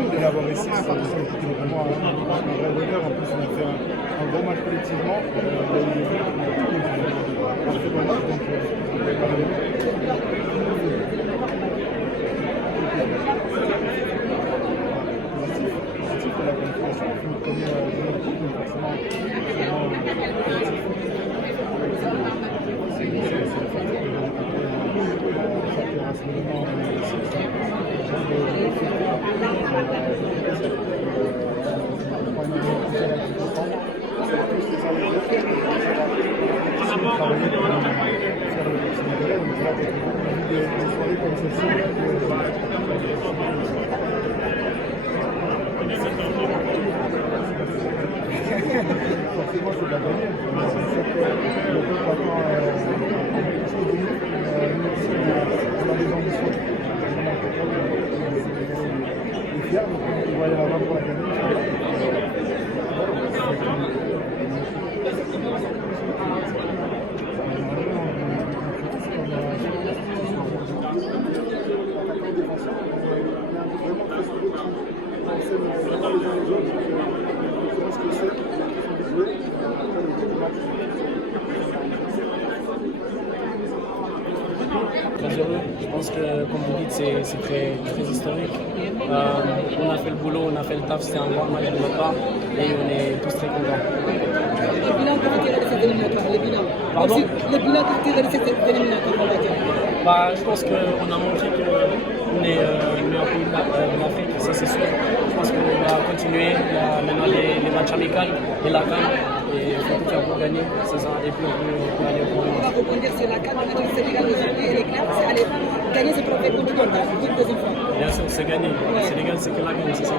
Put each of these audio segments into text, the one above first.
De l'avoir ici, c'est vraiment un vrai bonheur. En plus, on a fait un bon match collectivement. Un très bon match, donc la qualification, qui nous connaît de notre groupe, donc forcément, forcément, je vais la gagner. Le groupe attend quelque chose de nous. Nous aussi, on a des ambitions. On est fiers, donc on va aller là-bas pour la gagner. Très heureux. Je pense que, comme vous dites, c'est très, très historique. On a fait le boulot, on a fait le taf, c'était un grand match de notre part et on est tous très contents. Le bilan que vous tirez de cette éliminatoire, le bilan. Pardon? Le bilan que vous tirez de cette éliminatoire, on va dire. Je pense qu'on a montré qu'on est le meilleur pays de l'Afrique, ça c'est sûr. Je pense qu'on va continuer. Il y a maintenant les matchs amicaux et la CAN. Et il faut tout faire pour gagner, c'est ça. Et puis on peut aller au bout. On va rebondir sur la CAN, on a dit le Sénégal aujourd'hui, elle est claire, c'est aller gagner ce trophée continental, une deuxième fois. Bien sûr, c'est gagné. Le Sénégal, c'est que la gagne, c'est ça.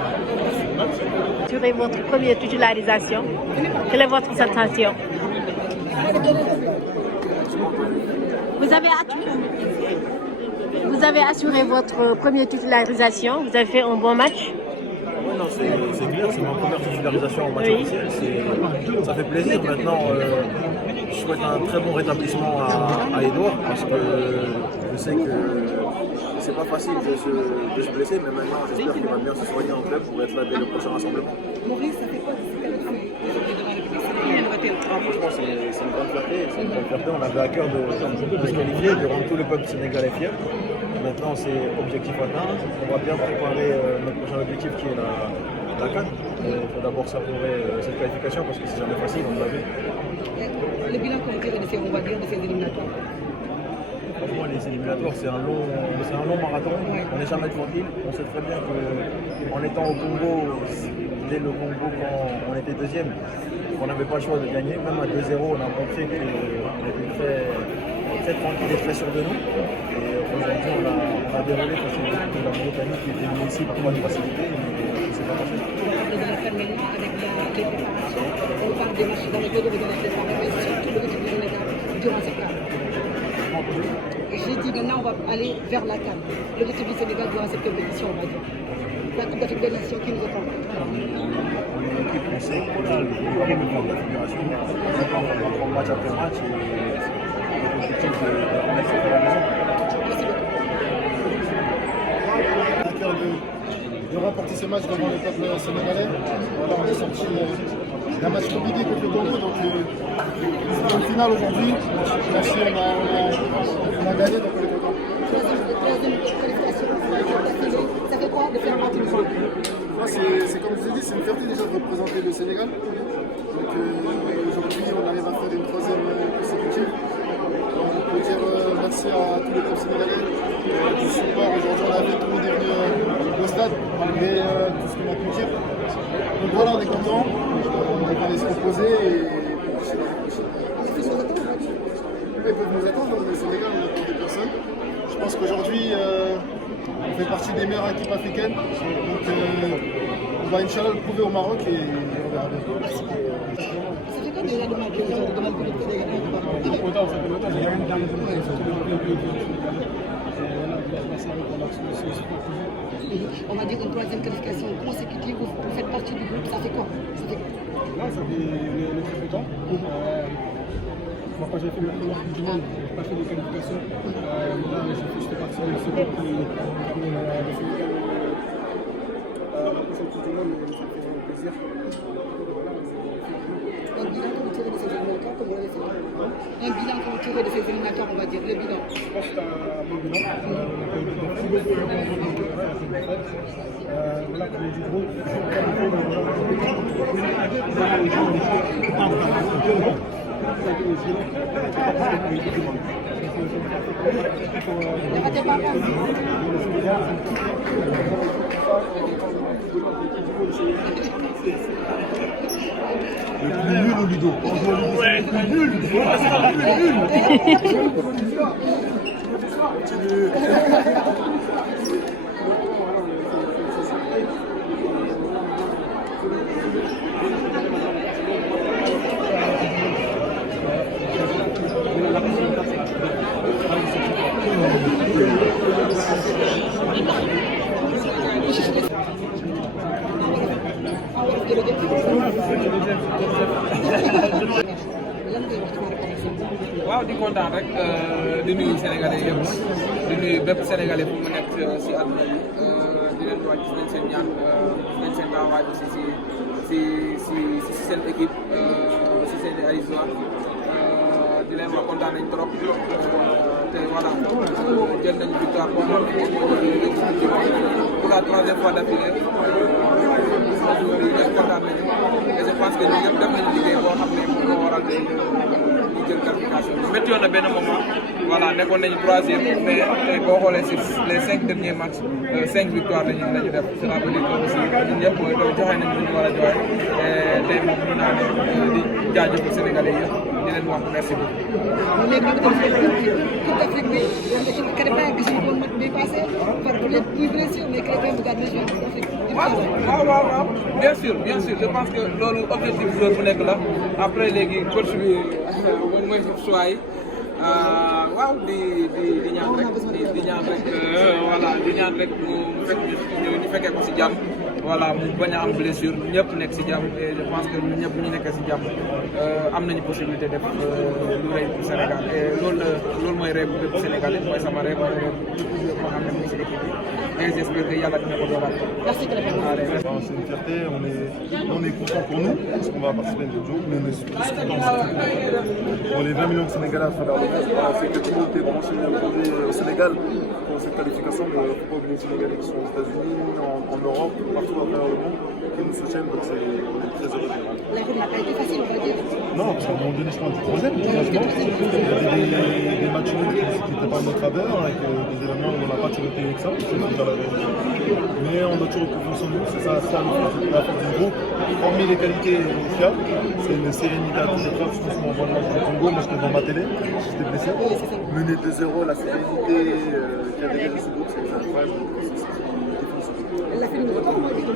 Assurez votre première titularisation. Quelle est votre sensation? Vous avez assuré votre première titularisation. Vous avez fait un bon match. Non, c'est clair, c'est ma première titularisation en match officiel. Ça fait plaisir. Maintenant, je souhaite un très bon rétablissement à Edouard parce que je sais que c'est pas facile de se blesser, mais maintenant j'espère qu'il va bien se soigner en club pour être là dès le prochain rassemblement. Maurice, ça fait quoi de se qualifier devant le public? C'est une nouveauté. Franchement, c'est une grande fierté. C'est une grande fierté. On avait à cœur de se qualifier, de rendre tout le peuple sénégalais fier. Maintenant, c'est objectif atteint. On va bien préparer notre prochain objectif qui est la CAN. Il faut d'abord savourer cette qualification parce que c'est jamais facile, on l'a vu. Le bilan qu'on tire de ces, on va dire, de ces éliminatoires. Franchement, les éliminatoires, c'est un long marathon. On n'est jamais tranquille. On sait très bien qu'en étant au Congo, dès le Congo, quand on était deuxième, on n'avait pas le choix de gagner. Même à 2-0, on a montré qu'on était très tranquille et très sûr de nous. Et aujourd'hui, on a déroulé face à l'équipe de la Mauritanie qui était venue ici pour une facilité. Et c'est pas passé. On parle de la CAN maintenant avec les préparations. On parle des matchs dans lesquels vous allez préparer, mais surtout le retour du Sénégal durant cette CAN. J'ai dit maintenant on va aller vers la CAN. L'objectif du Sénégal durant cette compétition, on va dire. La Coupe d'Afrique des Nations qui nous attend. On est une équipe, on sait qu'on a le rythme de la fédération. On va prendre match après match et l'objectif de remettre ça à la maison. Merci beaucoup. À cœur de remporter ce match devant le peuple sénégalais. Voilà, on est sorti d'un match compliqué contre le Congo, donc c'est une finale aujourd'hui. Merci, on a gagné, donc on est content. Troisième qualification, ça fait quoi de faire partie du groupe? C'est comme je vous ai dit, c'est une fierté déjà de représenter le Sénégal. Donc aujourd'hui, on arrive à faire une troisième consécutive. On peut dire merci à tous les clubs sénégalais du support. Aujourd'hui, on a fait tout le monde est venu au stade, malgré tout ce qu'on a pu dire. Donc voilà, on est content. On est allé se reposer et ils peuvent nous attendre. Le Sénégal, on attend des personnes. Je pense qu'aujourd'hui, on fait partie des meilleures équipes africaines. Donc, on va Inch'Allah le prouver au Maroc et on verra bien. Merci. C'était quoi déjà de mal connecté les gars? On va dire une troisième qualification consécutive, vous faites partie du groupe, ça fait quoi? Là, ça fait le très temps. Moi, quand j'ai fait ma première Coupe du Monde, je n'ai pas fait de qualification. Là, j'étais parti de ce groupe qui a fait cette Coupe du Monde, ça fait plaisir. Un bilan que vous tirez de ces éliminatoires, comme vous l'avez fait. Un bilan que vous tirez de ces éliminatoires, on va dire, le bilan. Je pense que c'est un bon bilan. On a fait une défaite. Voilà, comme on dit, gros. Le plus nul au Ludo. Ouais, nul. waaw di kontaan rek di nuyu Sénégalais yëpp di nuyu bépp Sénégalais fu mu nekk si àdduna bi di leen wax gis nañ seen ñaan gis nañ seen taxawaay aussi si seen équipe si seen ay joueurs di leen wax kontaan nañ trop te voilà jël nañ victoire boo xam ne pour la troisième fois d'affilée joueurs yi ñëpp kontaan nañu et je pense que ñun ñëpp def nañu liggéey boo xam ne moo waral tey ñu jël qualification bi métti woon na benn moment voilà nekkoon nañu troisième mais tey boo xoolee si les 5 derniers matchs 5 victoires lañu def cela veut dire que aussi ñun ñëpp donc joxe nañu lu ñu war a joxe tey moom mën naa ne di jaajëfal Sénégalais yëpp di leen wax merci beaucoup. léegi nag dafa fekk Coupe d'Afrique bi nga ci Krépin gis nga ko match bi passé par peut-être plus blessure mais Krépin bu gàddu jouer Coupe d'Afrique. waaw bien sûr je pense que loolu objectif joueur bu nekk la après léegi coach bi mooy choix yi waaw di ñaan rek di ñaan rek voilà di ñaan rek mu fekk ñu fekkee ko si jàmm voilà mu bañ a am blessure ñëpp nekk si jàmm et je pense que ñëpp ñu nekkee si jàmm am nañu possibilité def lu rëy pour Sénégal et loolu mooy rêve bu Sénégal mooy sama rêve mooy rêve boo xam ne mooy si équipe bi et j'espère que yàlla dina ko doolal. Merci Krépin. C'est une fierté, on est content pour nous, parce qu'on va participer à une jour, mais on est surtout content pour les 20 millions de Sénégalais à travers le monde. C'est que tout le monde était branché au Sénégal pour cette qualification, mais il ne faut pas oublier les Sénégalais qui sont aux États-Unis, en Europe, partout à travers le monde, qui nous soutiennent, donc on est très heureux de les rendre. La route n'a pas été facile, on va dire. Non, parce qu'à un moment donné, je pense, du troisième, franchement, il y avait des matchs nuls qui n'étaient pas en notre faveur, avec des événements où on n'a pas toujours été avec ça, mais on a toujours confiance en nous, c'est ça la force du groupe. Hormis les qualités fiables, c'est une sérénité à tous les trois. Je pense qu'on voit le match du Congo, moi j'étais devant ma télé, j'étais blessé. Mener 2-0, la sérénité qui a dégagé ce groupe, c'est incroyable. La finale de temps, on va dire.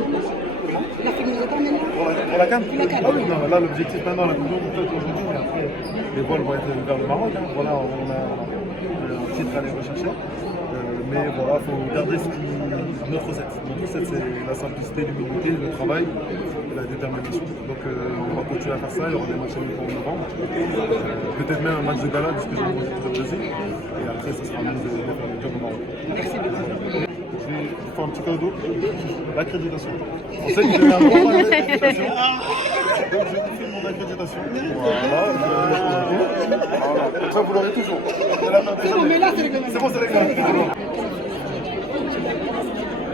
La finale de temps maintenant. Pour la CAN. Ah oui, non, là l'objectif maintenant, la Coupe du Monde, aujourd'hui, mais après les vols vont être vers le Maroc. Hein. Voilà, on a un titre à aller rechercher. Mais voilà, il faut garder notre recette. Notre recette, c'est la simplicité, l'humilité, le travail, la détermination. Donc on va continuer à faire ça, il y aura des matchs en novembre. Peut-être même un match de gala, puisque j'ai envie de Brésil. Et après, ça sera à nous de faire le job au Maroc. Merci beaucoup. Je vais faire un petit cadeau, l'accréditation. On sait que j'ai un bon d'accréditation. Donc je vous fais mon accréditation. Voilà, je vais le mettre au niveau. Voilà, comme ça vous l'aurez toujours. C'est bon, mais là c'est réglé. C'est bon, c'est réglé.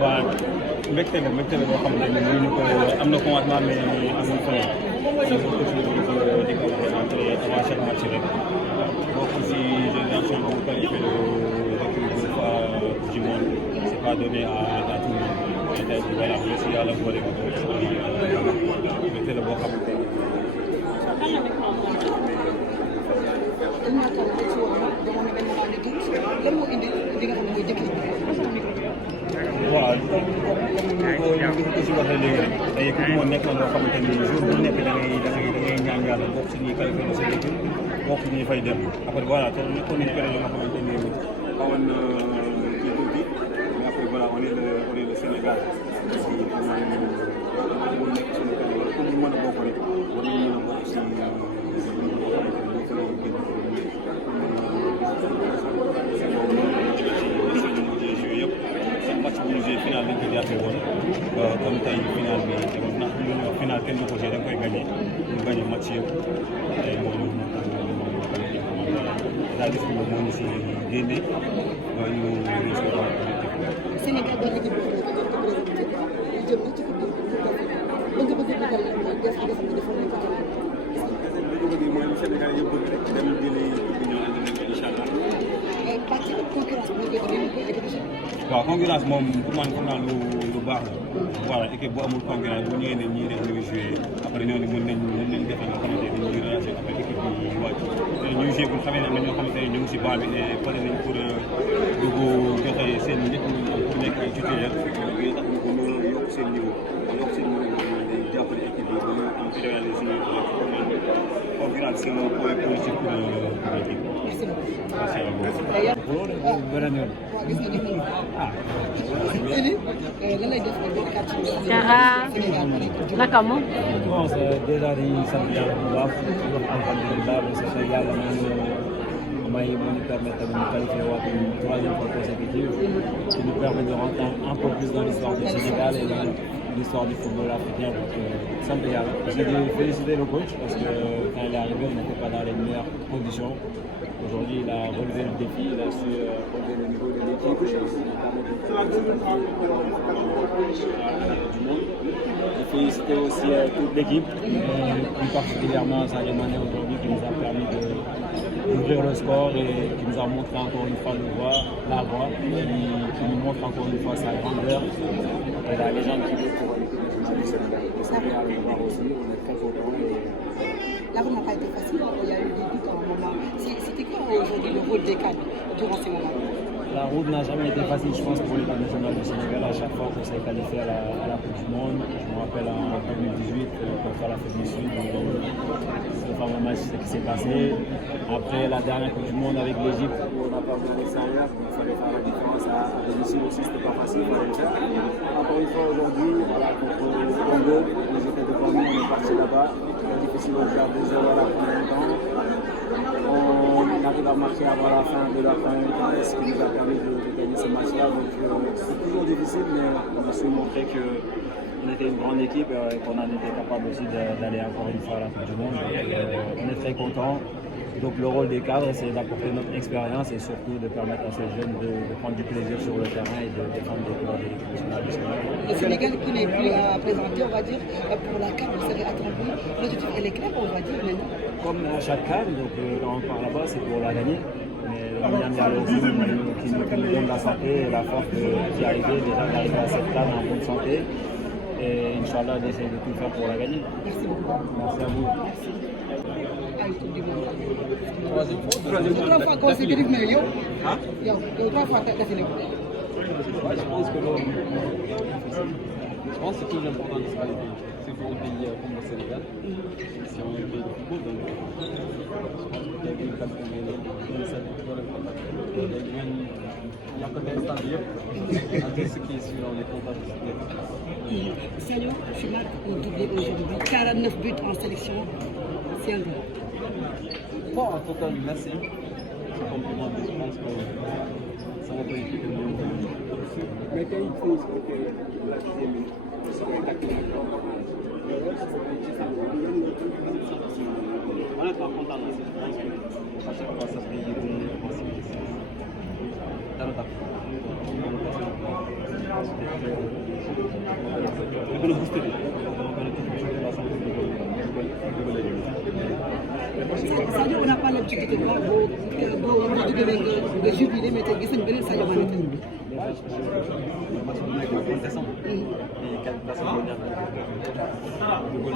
waaw mbégte la boo xam ne mënuñu ko am na commencement mais amul fin di ko waxee entre avant chaque match rek bokk si génération bu qualifié de fois du monde c'est pas donné à tout le monde mais tey jii voilà si yàlla boole ko mbégte la boo xam ne coupe du monde nekk na loo xamante ni jour bu nekk da ngay ñaan yàlla bokk ci ñuy qualifié de seen équipe bokk ci ñuy fay dem après voilà te nekkoon nañu période yi nga xamante ni xawoon na kii tuuti mais après voilà on est le Sénégal parce que mu nekk suñu période pour ñu mën a bokk rek war nañu mën a bokk si match bu ñu joué final dañ ko jàppee woon comme tey final bi ndax lu ñuy wax final kenn du ko joué da nga koy gagné ñu gagné match yëpp tey moom daal di fi moo ñu si génne ñu si Sénégal doon équipe boo xam ne dañ ko présenté ñu jëm ci coupe du monde bëgg dugal def nga xam ne defoon nañ ko li ko bëgg mooy Sénégal yëpp bëgg rek dem jëli coupe du monde incha allah. parti de concurrence bu ñu koy defee waaw concurrence moom pour man foog naa lu baax la voilà équipe bu amul concurrence bu ñëwee ne ñii def ñu ngi joué après ñooñu mën nañ defal nga xamante ne ñu ngi relation avec équipe bi wàcc te ñu ngi joué bu xamee ne am na ñoo xamante ne ñu ngi si baa bi ne pare nañ pour dugg joxe seen lépp pour nekk ay titulaire yooyu tax ñu ko mën a yokk seen niveau day jàppale équipe bi ba ñu am fédéralisé suñu concurrence c'est un point positif pour l'équipe. Merci beaucoup. beneen yoon. naka mu. bon déjà dañuy sant yàlla bu baax di wax alhamdulilah parce que yàlla moo ñu permettre tamit ñu qualifier waat une troisième fois consécutive qui nous permet de rentrer un peu plus dans l'histoire du Sénégal et dans l'histoire du football africain. Donc sant yàlla. J'ai dû féliciter le coach parce que quand il est arrivé on n'était pas dans les meilleures conditions. Aujourd'hui, il a relevé le défi, il a su relever le niveau de l'équipe et du monde. Et féliciter aussi toute l'équipe, plus particulièrement Sadio Mané aujourd'hui qui nous a permis d'ouvrir le score et qui nous a montré encore une fois la voie, qui nous montre encore une fois sa grandeur et la légende qu'il est pour l'équipe nationale du Sénégal. Et ça vient à le voir aussi, on est très contents. La route n'a pas été facile, il y a eu des doutes à un moment. C'était quoi aujourd'hui le rôle des cadres durant ces moments? La route n'a jamais été facile, je pense, pour l'équipe nationale du Sénégal. À chaque fois qu'on s'est qualifié à la Coupe du Monde, je me rappelle en 2018, contre l'Afrique du Sud, ce fameux match, ce qui s'est passé. Après la dernière Coupe du Monde avec l'Égypte, où on a perdu à l'extérieur, il fallait faire la différence à domicile aussi, c'était pas facile, il fallait le faire. Encore une fois, aujourd'hui, voilà, contre le Congo, les équipes de famille, on est parti là-bas. Très difficile de faire 2-0 à la première temps. On arrive à marquer avant la fin de la première temps, ce qui nous a permis de gagner ce match-là. Donc c'est toujours difficile, mais on a su montrer qu'on était une grande équipe et qu'on en était capable aussi d'aller encore une fois à la Coupe du Monde. On est très contents. Donc le rôle des cadres, c'est d'apporter notre expérience et surtout de permettre à ces jeunes de prendre du plaisir sur le terrain et de défendre les couleurs de l'équipe nationale du Sénégal. Le Sénégal qui n'est plus à présenter, on va dire, pour la CAN, vous serez attendu. L'objectif, elle est claire, on va dire maintenant. Comme à chaque CAN, donc quand on part là-bas, c'est pour la gagner. Mais il y a aussi qui nous donne la santé et la force d'y arriver, déjà d'arriver à cette CAN en bonne santé. Et Inch'Allah, d'essayer de tout faire pour la gagner. Merci beaucoup. Merci à vous. Merci. À une Coupe du Monde. Troisième fois consécutive, mais yo, trois fois d'affilée. Ouais, je pense que c'est toujours important de se qualifier. C'est pour un pays comme le Sénégal. C'est un pays de football, donc je pense qu'il y a une qualité il y a peut-être un stade avec ce qui est sur les contacts. Salut, je suis Marc, on doublé aujourd'hui. 49 buts en sélection. C'est un gros. Bon, en tout cas, merci. C'est compliment, je pense que ça va pas être une bonne. Mais quand il faut que la deuxième minute, c'est un tactique. On est pas content là, je pense que à chaque fois ça fait des possibilités. Dans le tapis. On peut le booster. Sadio, on n'a pas l'habitude de voir de jubiler, mais tu as vu Sadio Mané. Le match de Ligue en décembre. Et 4 places en dernière. Le goal.